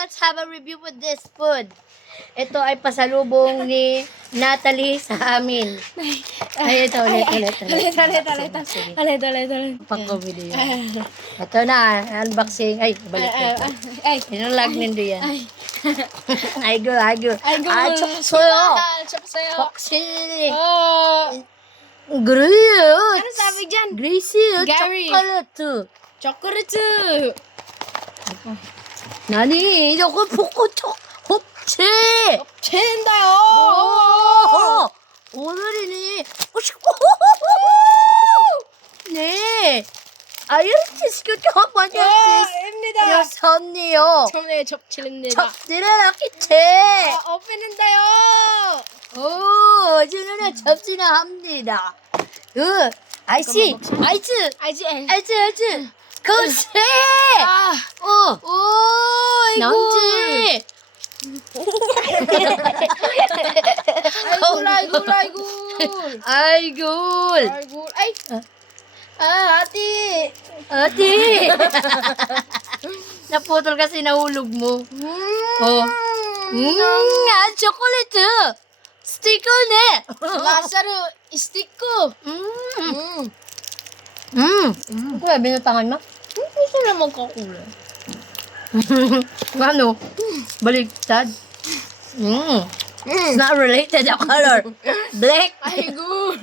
let's have a review with this food. Ito ay pasalubong ni Natalie sa amin. Ay, ito, ulit. Pag-video yan. Ito na, unboxing. Ay, balik ito. Inulag nindo yan. Ay, go. 촉소요. 촉시. 그래요. Ano sabi dyan? 그리스요. Gary. 초콜릿. 초콜릿. 나니, 이거 포코초. 홉치. 첸다요. 오늘이니. 네. 아이언치 시켰죠? 완전 입니다. 여선이요. 처음에 접치입니다. 접지는 기체. 오픈인데요. 오, 저는 접지나 합니다. 아이스. 그치. 오, 남지. 아이고. Ay. Ate. Ate. Naputol kasi nahulog mo. Oh. 초콜릿. 스티커네. Lasaru istikko. Kuya, binutangan mo? Gusto naman kakulay. Ano? Baligtad. It's not related the color. Black. Ay, good.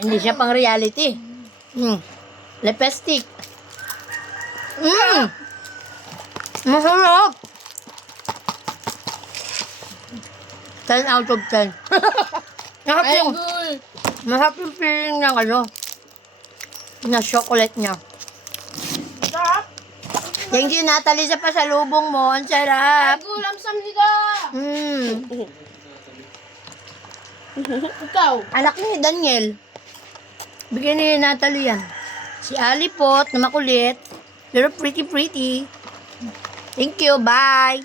Hindi siya pang reality. Lipstick. Masarap. 10 out of 10. Ay, good. Masarap yung feeling ng na chocolate niya. Sarap. Thank you, Natalie, sa pasalubong mo. Ang sarap. Ay, good. Lamsamnida. Ikaw. Anak ni Daniel. Bigyan ni Natalie yan. Si Alipot na makulit. Pero pretty. Thank you. Bye.